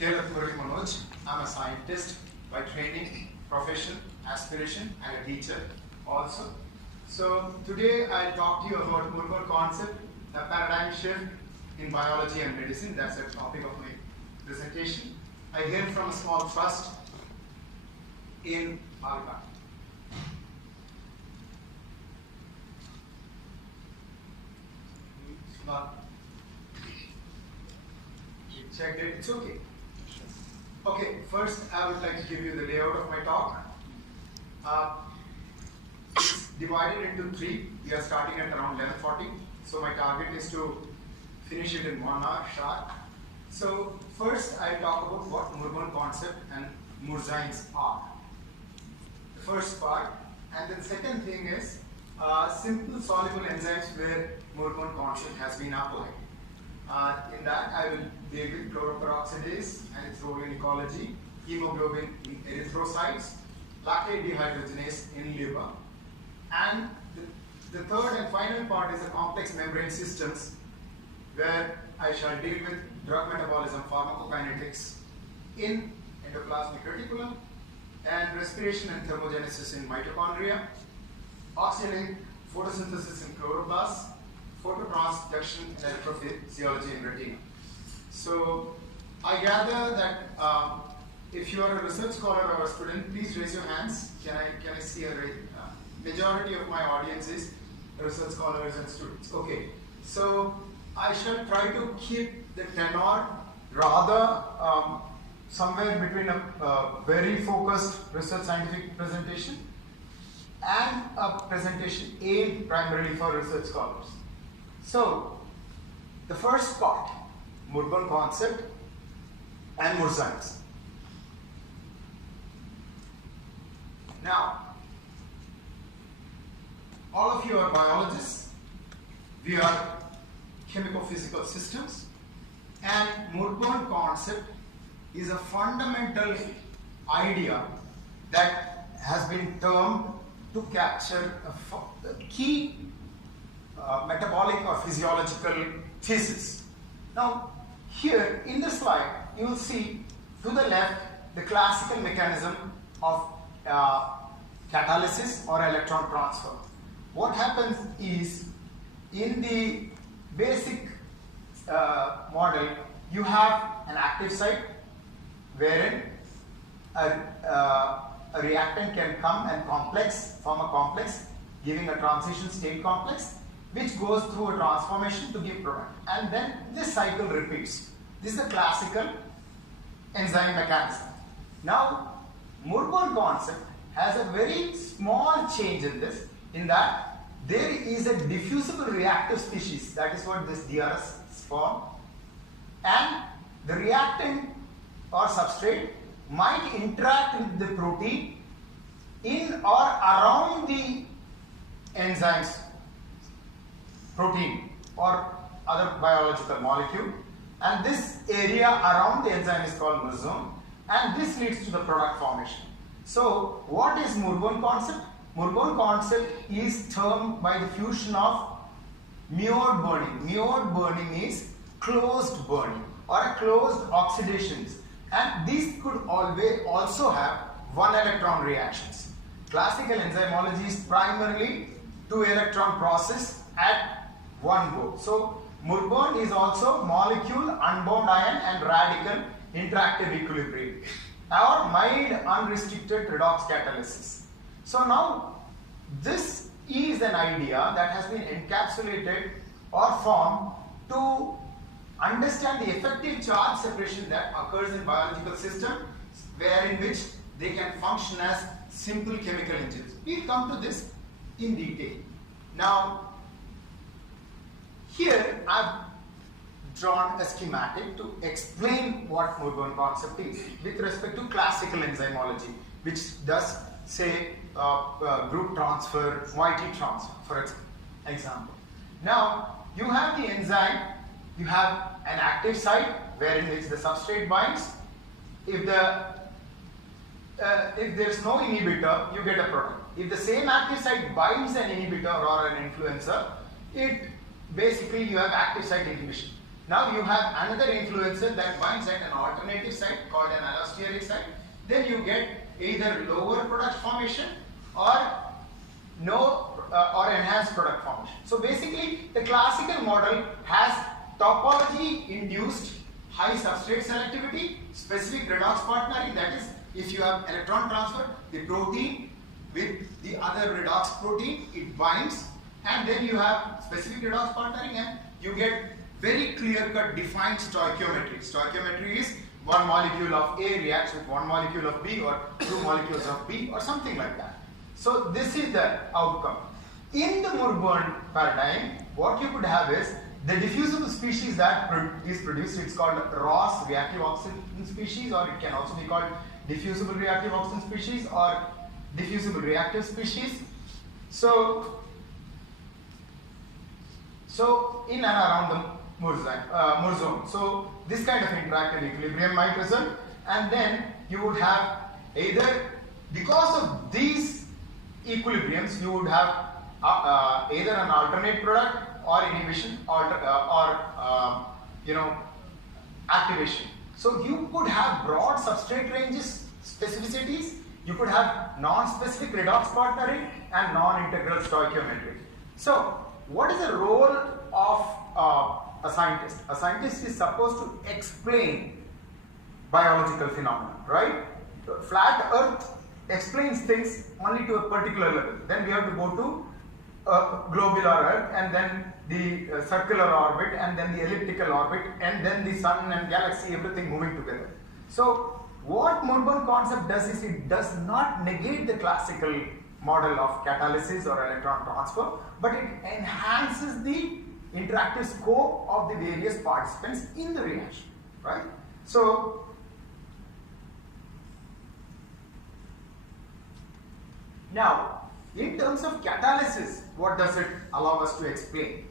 I'm a scientist by training, profession, aspiration, and a teacher also. So today I'll talk to you about Murburn concept, a paradigm shift in biology and medicine. That's the topic of my presentation. I hail from a small trust in Alba. Checked it, it's okay. Okay, first I would like to give you the layout of my talk. It's divided into three. We are starting at around 11:40. So my target is to finish it in 1 hour sharp. So first I'll talk about what Murburn concept and murzymes are. The first part. And then second thing is simple soluble enzymes where Murburn concept has been applied. In that, I will deal with chloroperoxidase and its role in ecology, hemoglobin in erythrocytes, lactate dehydrogenase in liver. And the third and final part is the complex membrane systems, where I shall deal with drug metabolism, pharmacokinetics in endoplasmic reticulum, and respiration and thermogenesis in mitochondria, oxygenated photosynthesis in chloroplasts, phototransduction and electrophysiology in retina. So I gather that if you are a research scholar or a student, please raise your hands. Can I see a majority of my audience is research scholars and students. Okay, so I shall try to keep the tenor rather somewhere between a very focused research scientific presentation and a presentation aimed primarily for research scholars. So, the first part, Murburn concept and murzymes. Now, all of you are biologists, we are chemical-physical systems, and Murburn concept is a fundamental idea that has been termed to capture a key metabolic or physiological thesis. Now, here in the slide, you will see to the left the classical mechanism of catalysis or electron transfer. What happens is, in the basic model, you have an active site wherein a reactant can come and form a complex, giving a transition state complex, which goes through a transformation to give product. And then this cycle repeats. This is the classical enzyme mechanism. Now, Murburn concept has a very small change in this, in that there is a diffusible reactive species, that is what this DRS is for, and the reactant or substrate might interact with the protein in or around the enzymes protein or other biological molecule, and this area around the enzyme is called murzyme, and this leads to the product formation. So what is Murburn concept? Murburn concept is termed by the fusion of mirrored burning. Mirrored burning is closed burning or a closed oxidations, and these could always also have one electron reactions. Classical enzymology is primarily two electron process at one go. So Murburn is also molecule, unbound ion and radical interactive equilibrium or mild unrestricted redox catalysis. So now this is an idea that has been encapsulated or formed to understand the effective charge separation that occurs in biological systems, wherein which they can function as simple chemical engines. We'll come to this in detail. Now, here I've drawn a schematic to explain what Murburn concept is with respect to classical enzymology, which does say group transfer, moiety transfer, for example. Now, you have the enzyme, you have an active site wherein which the substrate binds. If there is no inhibitor, you get a product. If the same active site binds an inhibitor or an influencer, it basically you have active site inhibition. Now you have another influencer that binds at an alternative site called an allosteric site. Then you get either lower product formation or or enhanced product formation. So basically, the classical model has topology induced high substrate selectivity, specific redox partnering, that is, if you have electron transfer, the protein with the other redox protein, it binds, and then you have specific redox partnering, and you get very clear-cut defined stoichiometry. Stoichiometry is one molecule of A reacts with one molecule of B, or two molecules of B, or something like that. So this is the outcome. In the Murburn paradigm, what you could have is the diffusible species that is produced, it's called Ross reactive oxygen species, or it can also be called diffusible reactive oxygen species or diffusible reactive species. So in and around the murzyme. So this kind of interactive equilibrium might result, and then you would have either, because of these equilibriums, you would have either an alternate product or inhibition or activation. So you could have broad substrate ranges specificities, you could have non-specific redox partnering and non-integral stoichiometry. So what is the role of a scientist? A scientist is supposed to explain biological phenomena, right? Flat Earth explains things only to a particular level. Then we have to go to globular Earth, and then the circular orbit, and then the elliptical orbit, and then the sun and galaxy, everything moving together. So what Murburn concept does is it does not negate the classical model of catalysis or electron transfer, but it enhances the interactive scope of the various participants in the reaction, right? So now, in terms of catalysis, what does it allow us to explain?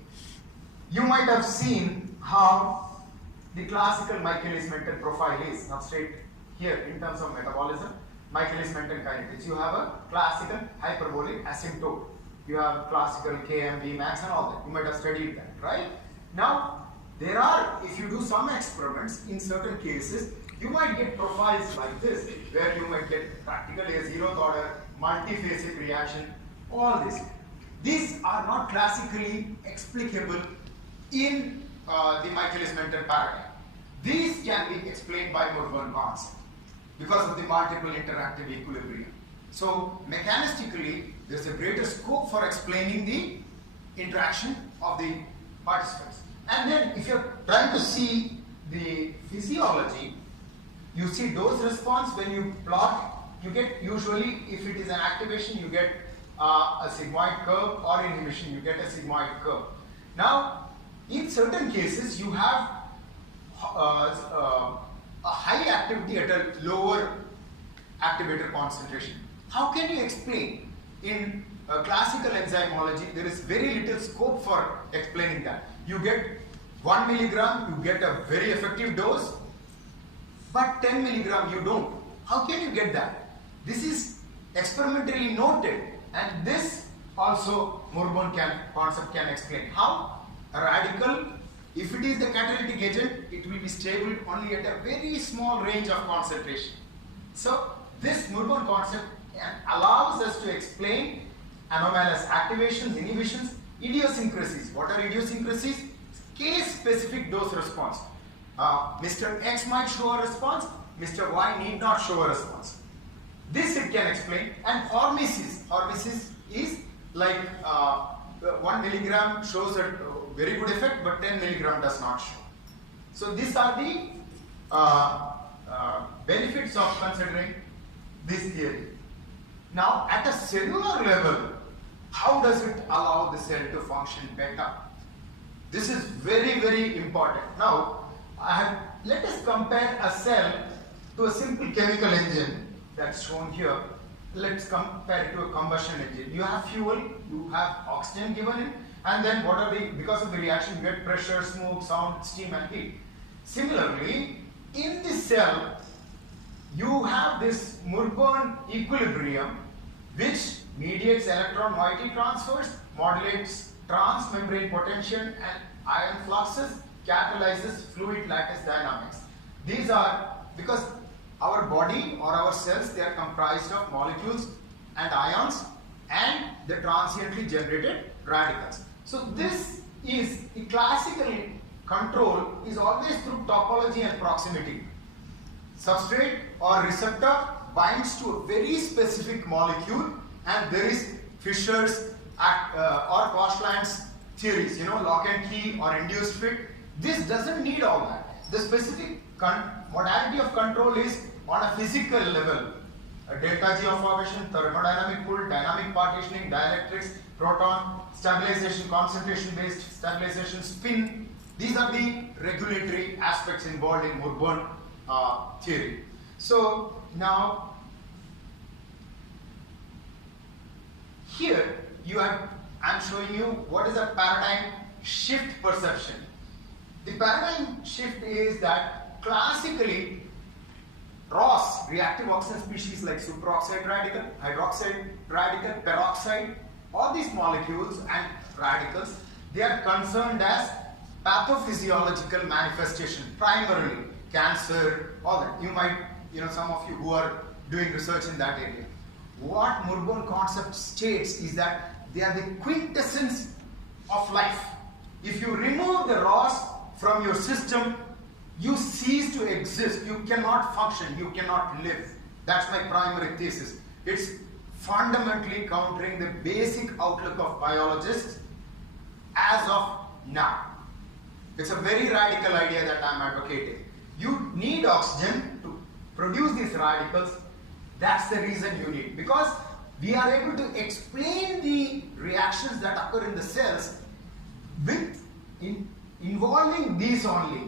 You might have seen how the classical Michaelis-Menten profile is. Now straight here, in terms of metabolism, Michaelis-Menten kinetics, you have a classical hyperbolic asymptote. You have classical KMM, max and all that. You might have studied that, right? Now, there are, if you do some experiments, in certain cases, you might get profiles like this, where you might get practically a zeroth order multiphasic reaction, all this. These are not classically explicable in the Michaelis-Menten paradigm. These can be explained by Murburn concept because of the multiple interactive equilibrium. So mechanistically, there's a greater scope for explaining the interaction of the participants. And then if you're trying to see the physiology, you see dose response. When you plot, you get usually, if it is an activation, you get a sigmoid curve, or inhibition, you get a sigmoid curve. Now, in certain cases, you have a high activity at a lower activator concentration. How can you explain? In classical enzymology, there is very little scope for explaining that. You get 1 milligram, you get a very effective dose, but 10 milligram you don't. How can you get that? This is experimentally noted, and this also Murburn concept can explain. How? A radical, if it is the catalytic agent, it will be stable only at a very small range of concentration. So this Murburn concept allows us to explain anomalous activations, inhibitions, idiosyncrasies. What are idiosyncrasies? Case-specific dose response. Mr. X might show a response, Mr. Y need not show a response. This it can explain. And hormesis. Hormesis is like 1 milligram shows a very good effect, but 10 milligram does not show. So these are the benefits of considering this theory. Now, at a cellular level, how does it allow the cell to function better? This is very, very important. Now, let us compare a cell to a simple chemical engine that's shown here. Let's compare it to a combustion engine. You have fuel, you have oxygen given in, and then because of the reaction, you get pressure, smoke, sound, steam, and heat. Similarly, in the cell, you have this Murburn equilibrium, which mediates electron moiety transfers, modulates transmembrane potential and ion fluxes, catalyzes fluid lattice dynamics. These are because our body or our cells, they are comprised of molecules and ions and the transiently generated radicals. So this is a classical control is always through topology and proximity. Substrate or receptor binds to a very specific molecule, and there is Fisher's or Postland's theories, lock and key or induced fit. This doesn't need all that. The specific modality of control is on a physical level. Delta G of formation, thermodynamic pull, dynamic partitioning, dielectrics, proton, stabilization, concentration based stabilization, spin. These are the regulatory aspects involved in Murburn theory. So now here I'm showing you what is a paradigm shift perception. The paradigm shift is that classically ROS, reactive oxygen species like superoxide radical, hydroxide radical, peroxide, all these molecules and radicals, they are concerned as pathophysiological manifestation, primarily cancer, all that. You might, some of you who are doing research in that area. What Murburn concept states is that they are the quintessence of life. If you remove the ROS from your system, you cease to exist. You cannot function. You cannot live. That's my primary thesis. It's fundamentally countering the basic outlook of biologists as of now. It's a very radical idea that I'm advocating. You need oxygen to produce these radicals. That's the reason you need. Because we are able to explain the reactions that occur in the cells involving these only.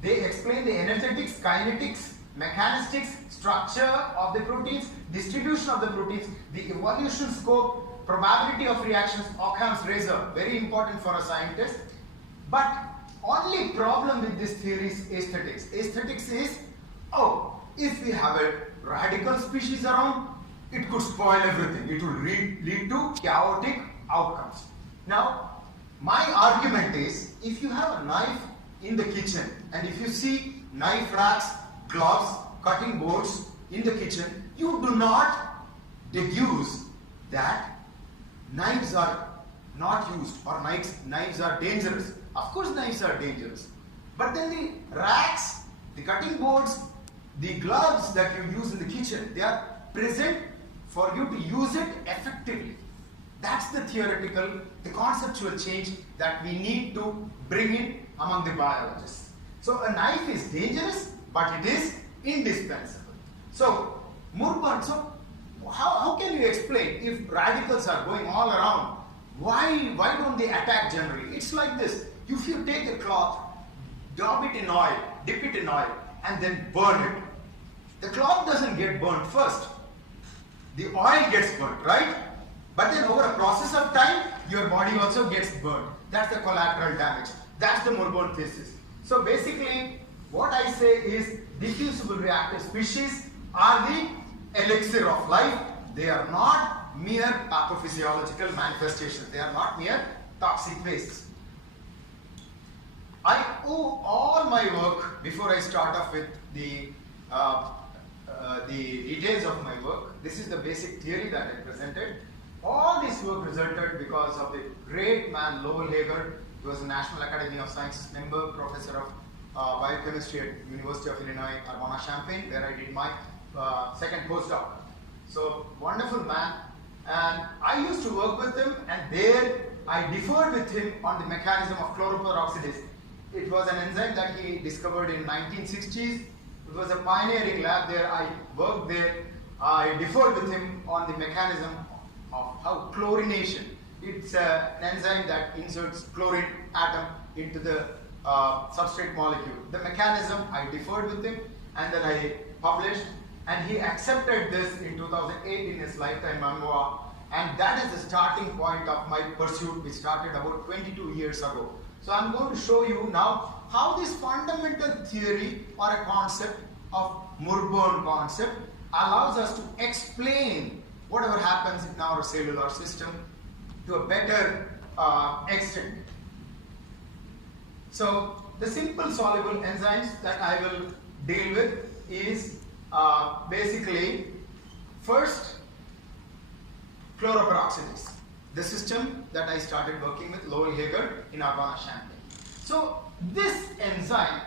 They explain the energetics, kinetics, mechanistics, structure of the proteins, distribution of the proteins, the evolution scope, probability of reactions, Occam's razor, very important for a scientist. But only problem with this theory is aesthetics. Aesthetics is, if we have a radical species around, it could spoil everything. It will lead to chaotic outcomes. Now, my argument is, if you have a knife in the kitchen, and if you see knife racks, gloves, cutting boards in the kitchen, you do not deduce that knives are not used or knives are dangerous. Of course knives are dangerous. But then the racks, the cutting boards, the gloves that you use in the kitchen, they are present for you to use it effectively. That's the the conceptual change that we need to bring in among the biologists. So a knife is dangerous, but it is indispensable. So Murburn, how can you explain if radicals are going all around? Why don't they attack generally? It's like this. If you take a cloth, dip it in oil, and then burn it, the cloth doesn't get burnt first. The oil gets burnt, right? But then over a process of time, your body also gets burnt. That's the collateral damage. That's the Murburn thesis. So basically, what I say is diffusible reactive species are the elixir of life. They are not mere pathophysiological manifestations. They are not mere toxic wastes. I owe all my work, before I start off with the details of my work. This is the basic theory that I presented. All this work resulted because of the great man Lowell Hager. He was a National Academy of Sciences member, professor of biochemistry at University of Illinois, Urbana-Champaign, where I did my second postdoc. So, wonderful man. And I used to work with him, and there I differed with him on the mechanism of chloroperoxidase. It was an enzyme that he discovered in 1960s. It was a pioneering lab there. I worked there. I differed with him on the mechanism of how chlorination. It's an enzyme that inserts chlorine atom into the substrate molecule. The mechanism, I differed with him, and then I published, and he accepted this in 2008 in his lifetime memoir, and that is the starting point of my pursuit, which started about 22 years ago. So I'm going to show you now how this fundamental theory or a concept of Murburn concept allows us to explain whatever happens in our cellular system to a better extent. So the simple soluble enzymes that I will deal with is basically first chloroperoxidase, the system that I started working with Lowell Hager in Urbana-Champaign. So this enzyme,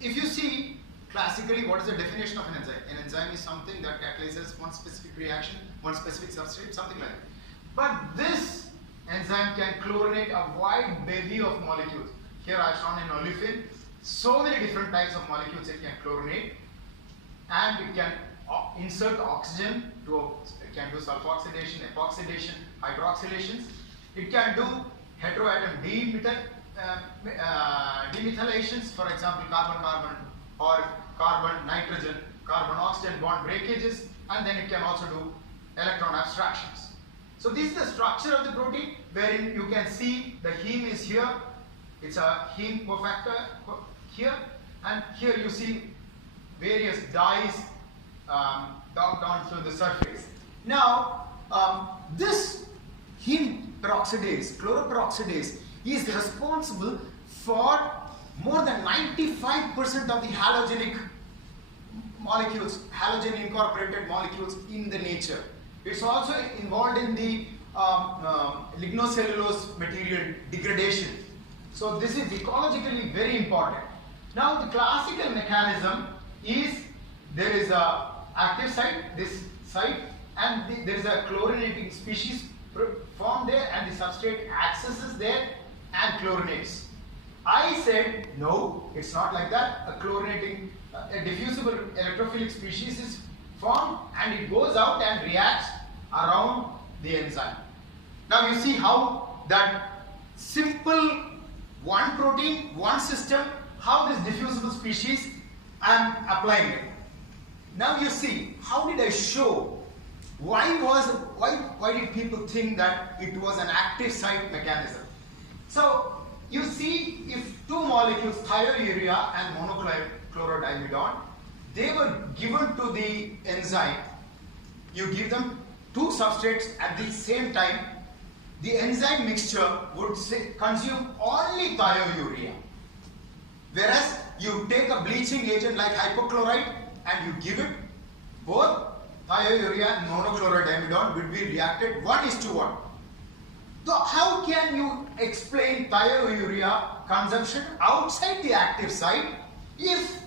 if you see classically what is the definition of an enzyme? An enzyme is something that catalyzes one specific reaction, one specific substrate, something like that. But this enzyme can chlorinate a wide bevy of molecules. Here I have shown an olefin, so many different types of molecules it can chlorinate, and it can insert oxygen to, it can do sulfoxidation, epoxidation, hydroxylations. It can do heteroatom demethylations, for example carbon-carbon or carbon-nitrogen, carbon-oxygen bond breakages, and then it can also do electron abstractions. So this is the structure of the protein, wherein you can see the heme is here, it's a heme cofactor here, and here you see various dyes down through the surface. Now, this heme peroxidase, chloroperoxidase, is responsible for more than 95% of the halogenic molecules, halogen incorporated molecules in the nature. It's also involved in the lignocellulose material degradation. So this is ecologically very important. Now the classical mechanism is there is a active site, this site, and there is a chlorinating species formed there, and the substrate accesses there and chlorinates. I said no, it's not like that. A chlorinating, a diffusible electrophilic species is formed and it goes out and reacts around the enzyme. Now you see how that simple one protein, one system, how this diffusible species I am applying it. Now you see, how did I show? Why did people think that it was an active site mechanism? So you see, if two molecules, thiourea and monochlorodiamidone, they were given to the enzyme, you give them two substrates at the same time, the enzyme mixture would consume only thiourea. Whereas you take a bleaching agent like hypochlorite and you give it, both thiourea and monochlorodiamidone will be reacted 1:1. So how can you explain thiourea consumption outside the active site if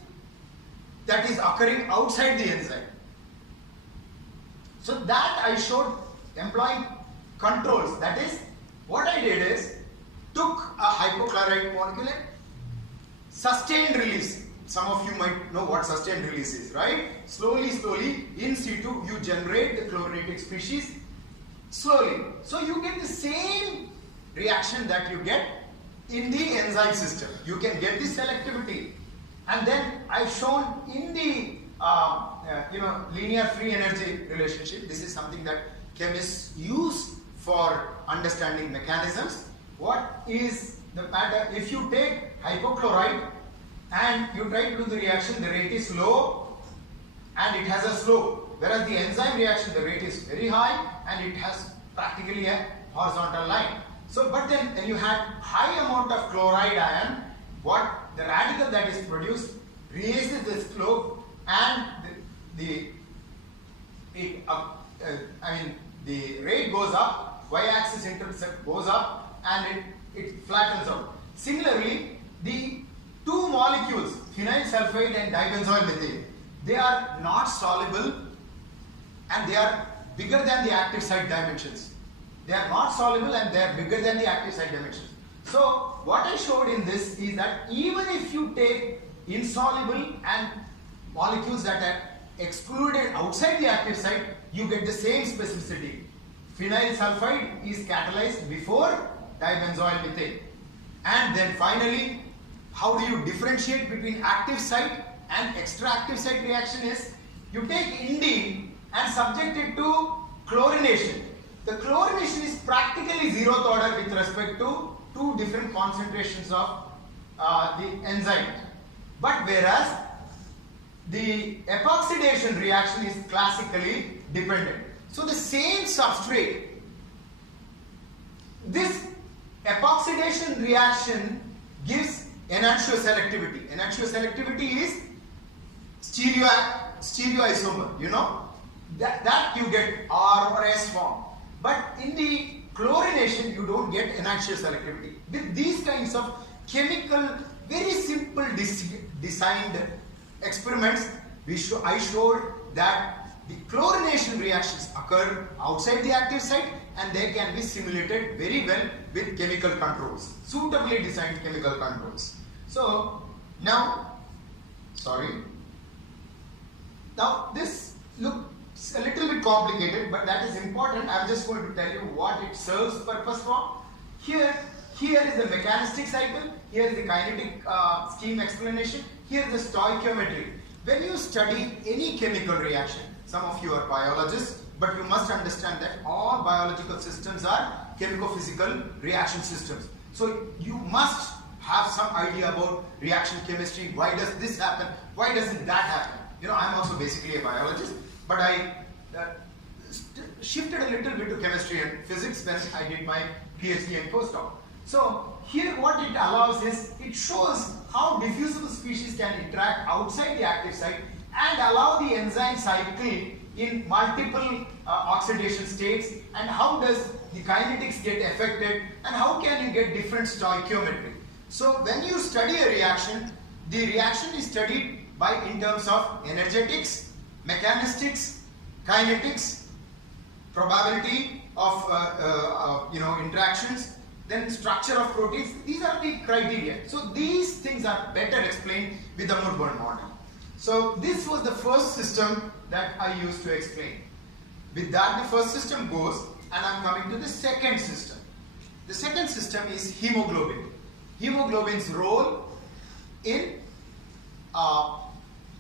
that is occurring outside the enzyme? So that I showed employing controls. That is, what I did is took a hypochlorite molecule and sustained release. Some of you might know what sustained release is, right? Slowly, in situ, you generate the chlorinating species slowly. So you get the same reaction that you get in the enzyme system. You can get the selectivity. And then I've shown in the linear free energy relationship. This is something that chemists use for understanding mechanisms. What is the pattern? If you take hypochlorite and you try to do the reaction, the rate is low and it has a slope. Whereas the enzyme reaction, the rate is very high and it has practically a horizontal line. So, but then when you have high amount of chloride ion, what the radical that is produced raises the slope and the rate goes up, y-axis intercept goes up and it flattens out. Similarly, the two molecules, phenyl sulfide and dibenzoyl methane, they are not soluble and they are bigger than the active site dimensions. They are not soluble and they are bigger than the active site dimensions. So what I showed in this is that even if you take insoluble and molecules that are excluded outside the active site, you get the same specificity. Phenyl sulfide is catalyzed before dibenzoyl methane. And then finally, how do you differentiate between active site and extra active site reaction is, you take indene and subject it to chlorination. The chlorination is practically zeroth order with respect to two different concentrations of the enzyme. But whereas the epoxidation reaction is classically dependent. So the same substrate, this epoxidation reaction gives enantioselectivity. Enantioselectivity is stereoisomer, you know, that you get R or S form. But in the chlorination, you don't get enantioselectivity. With these kinds of chemical, very simple designed experiments, I showed that the chlorination reactions occur outside the active site and they can be simulated very well with chemical controls, suitably designed chemical controls. So now this looks a little bit complicated, but that is important. I'm just going to tell you what it serves purpose for. Here is the mechanistic cycle, here is the kinetic scheme explanation, here is the stoichiometry. When you study any chemical reaction, some of you are biologists, but you must understand that all biological systems are chemico-physical reaction systems. So you must have some idea about reaction chemistry. Why does this happen? Why doesn't that happen? You know, I'm also basically a biologist, but I shifted a little bit to chemistry and physics when I did my PhD and postdoc. So here what it allows is, it shows how diffusible species can interact outside the active site and allow the enzyme cycle in multiple oxidation states, and how does the kinetics get affected, and how can you get different stoichiometry. So when you study a reaction, the reaction is studied in terms of energetics, mechanistics, kinetics, probability of interactions, then structure of proteins. These are the criteria. So these things are better explained with the Murburn model. So this was the first system that I used to explain. With that, the first system goes, and I'm coming to the second system. The second system is hemoglobin. Hemoglobin's role in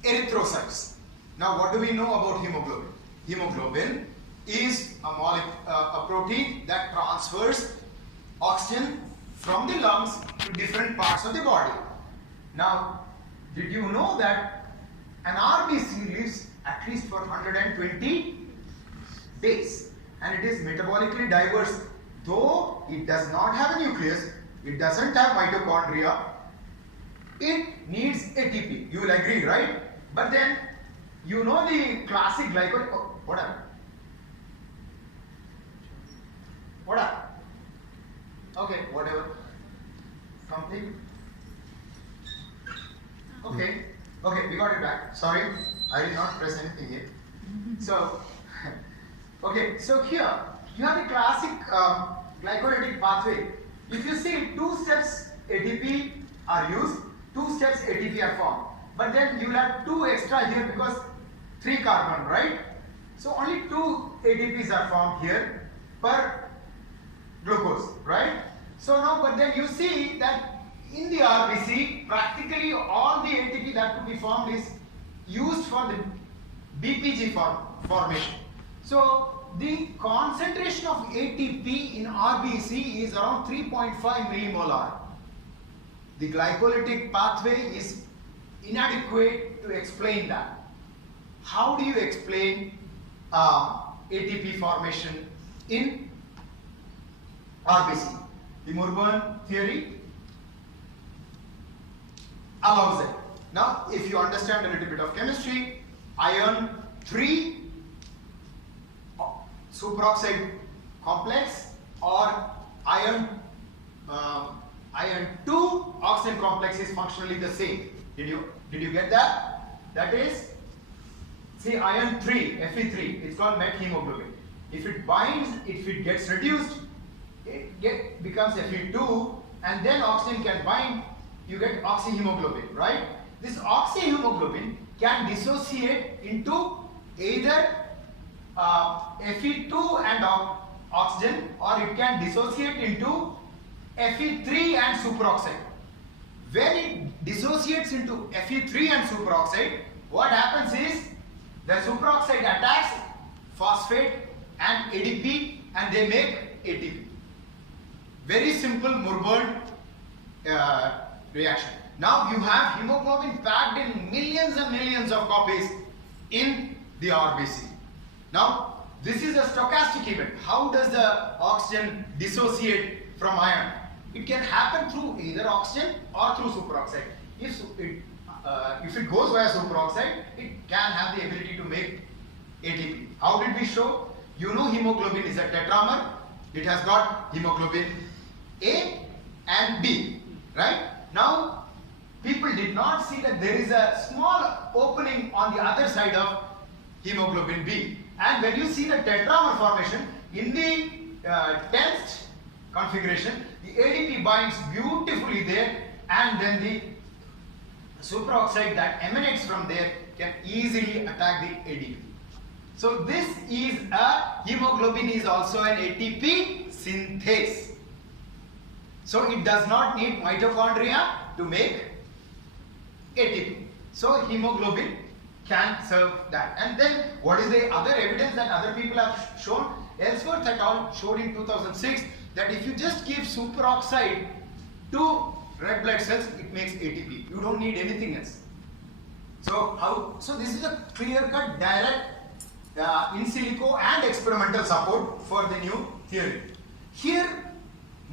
erythrocytes. Now, what do we know about hemoglobin? Hemoglobin is a protein that transfers oxygen from the lungs to different parts of the body. Now, did you know that an RBC lives at least for 120 days, and it is metabolically diverse? Though it does not have a nucleus, it doesn't have mitochondria, it needs ATP. You will agree, right? But then, you know the classic glycol... Oh, what happened? What happened? Okay, whatever. Something. Okay, we got it back. Sorry, I did not press anything yet. So, okay, so here you have the classic glycolytic pathway. If you see, 2 steps ATP are used, 2 steps ATP are formed. But then you will have 2 extra here because 3 carbon, right? So only 2 ATPs are formed here per glucose, right? So now, but then you see that in the RBC, practically all the ATP that could be formed is used for the BPG formation. So the concentration of ATP in RBC is around 3.5 millimolar. The glycolytic pathway is inadequate to explain that. How do you explain ATP formation in RBC? The Murburn theory allows it. Now, if you understand a little bit of chemistry, iron 3 superoxide complex or iron 2 oxygen complex is functionally the same. Did you get that? That is, see, iron 3, Fe3, it's called methemoglobin. If it binds, if it gets reduced, it becomes Fe2, and then oxygen can bind, you get oxyhemoglobin, right? This oxyhemoglobin can dissociate into either Fe2 and oxygen, or it can dissociate into Fe3 and superoxide. When it dissociates into Fe3 and superoxide, what happens is the superoxide attacks phosphate and ADP and they make ATP. Very simple Murburn reaction. Now you have hemoglobin packed in millions and millions of copies in the RBC. Now this is a stochastic event. How does the oxygen dissociate from iron? it can happen through either oxygen or through superoxide. If it goes via superoxide, it can have the ability to make ATP. How did we show? You know hemoglobin is a tetramer. It has got hemoglobin A and B, right? Now, people did not see that there is a small opening on the other side of hemoglobin B. And when you see the tetramer formation, in the tensed configuration, the ADP binds beautifully there, and then the superoxide that emanates from there can easily attack the ADP. So this is a hemoglobin is also an ATP synthase. So it does not need mitochondria to make ATP. So hemoglobin can serve that. And then what is the other evidence that other people have shown? Ellsworth et al. Showed in 2006 that if you just give superoxide to red blood cells, it makes ATP. You don't need anything else. So this is a clear-cut, direct in silico and experimental support for the new theory. Here,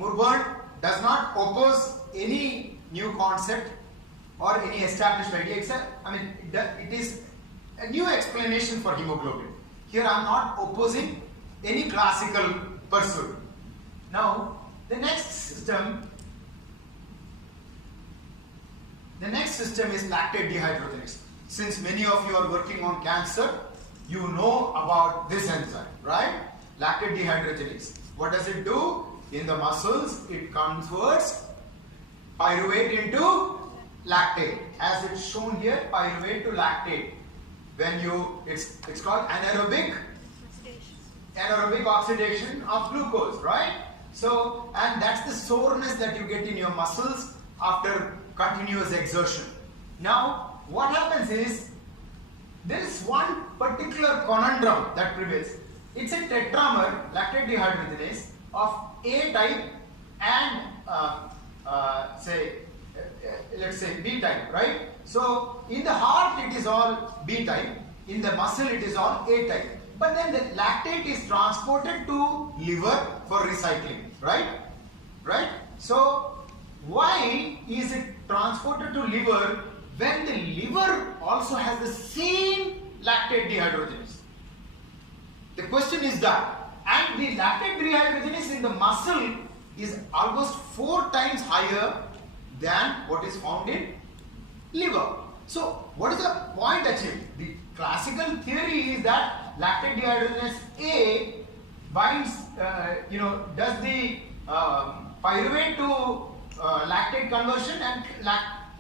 Murburn does not oppose any new concept or any established idea, except, it is a new explanation for hemoglobin. Here I am not opposing any classical pursuit. Now, the next system is lactate dehydrogenase. Since many of you are working on cancer, you know about this enzyme, right? Lactate dehydrogenase. What does it do? In the muscles, it converts pyruvate into lactate. As it's shown here, pyruvate to lactate. When it's called anaerobic oxidation of glucose, right? So, and that's the soreness that you get in your muscles after continuous exertion. Now, what happens is, there is one particular conundrum that prevails. It's a tetramer, lactate dehydrogenase, of A type and let's say B type, right? So in the heart it is all B type, in the muscle it is all A type. But then the lactate is transported to liver for recycling, right? Right? So why is it transported to liver when the liver also has the same lactate dehydrogenase? The question is that. And the lactate dehydrogenase in the muscle is almost 4 times higher than what is found in liver. So what is the point achieved? The classical theory is that lactate dehydrogenase A binds, does the pyruvate to lactate conversion, and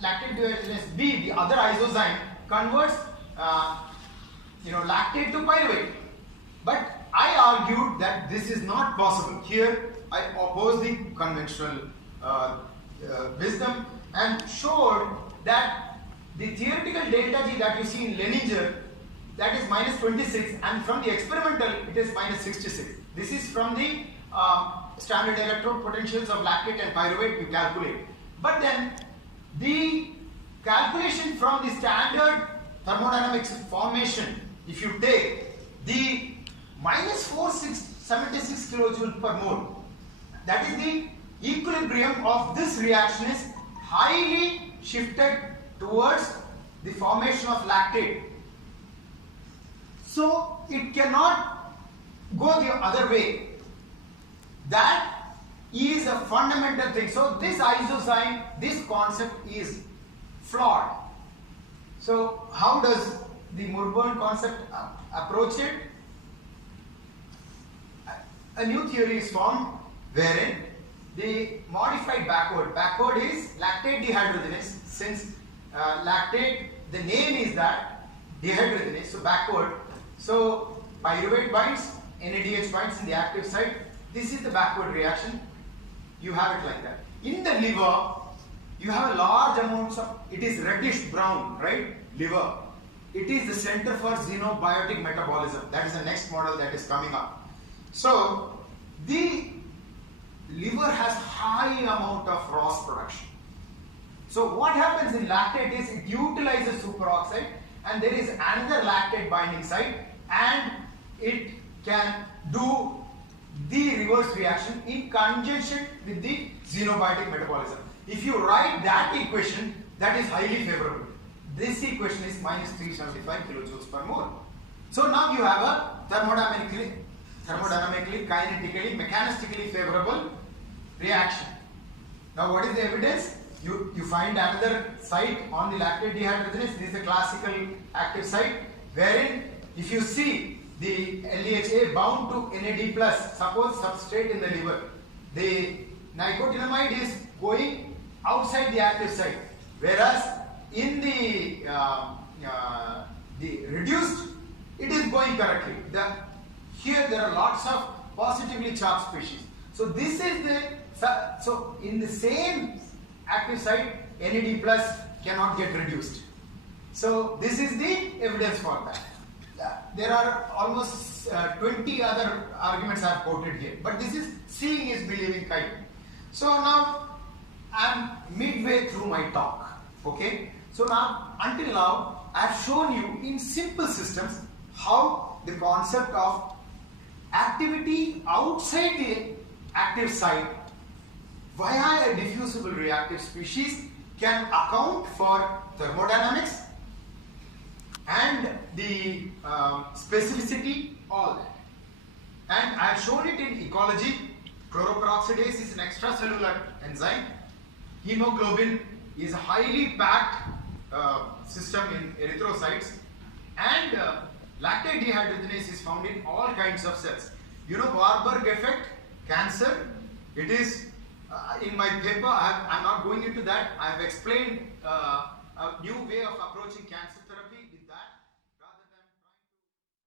lactate dehydrogenase B, the other isozyme, converts lactate to pyruvate. But I argued that this is not possible. Here I oppose the conventional wisdom and showed that the theoretical delta G that you see in Leninger, that is minus 26, and from the experimental it is minus 66. This is from the standard electrode potentials of lactate and pyruvate you calculate. But then the calculation from the standard thermodynamics formation, if you take the minus 476 kilojoules per mole, that is the equilibrium of this reaction is highly shifted towards the formation of lactate. So it cannot go the other way. That is a fundamental thing. So this isozyme, this concept is flawed. So how does the Murburn concept approach it? A new theory is formed wherein the modified backward is lactate dehydrogenase. Since lactate, the name is that dehydrogenase, so backward. So pyruvate binds, NADH binds in the active site. This is the backward reaction. You have it like that. In the liver, you have a large amounts of, it is reddish brown, right? Liver. It is the center for xenobiotic metabolism. That is the next model that is coming up. So the liver has high amount of ROS production. So what happens in lactate is it utilizes superoxide, and there is another lactate binding site, and it can do the reverse reaction in conjunction with the xenobiotic metabolism. If you write that equation, that is highly favorable. This equation is minus 375 kilojoules per mole. So now you have a thermodynamically, kinetically, mechanistically favorable reaction. Now what is the evidence? You find another site on the lactate dehydrogenase. This is a classical active site wherein if you see the LDHA bound to NAD+, suppose substrate in the liver, the nicotinamide is going outside the active site, whereas in the reduced, it is going correctly. Here there are lots of positively charged species. So this is so in the same active site, NAD+ cannot get reduced. So this is the evidence for that. There are almost 20 other arguments I have quoted here, but this is seeing is believing kind. So now I am midway through my talk. Okay. So now until now I have shown you in simple systems how the concept of activity outside the active site via a diffusible reactive species can account for thermodynamics and the specificity, all that. And I have shown it in ecology. Chloroperoxidase is an extracellular enzyme. Hemoglobin is a highly packed system in erythrocytes, and lactate dehydrogenase is found in all kinds of cells. You know Murburn effect, cancer, it is in my paper. I am not going into that. I have explained a new way of approaching cancer.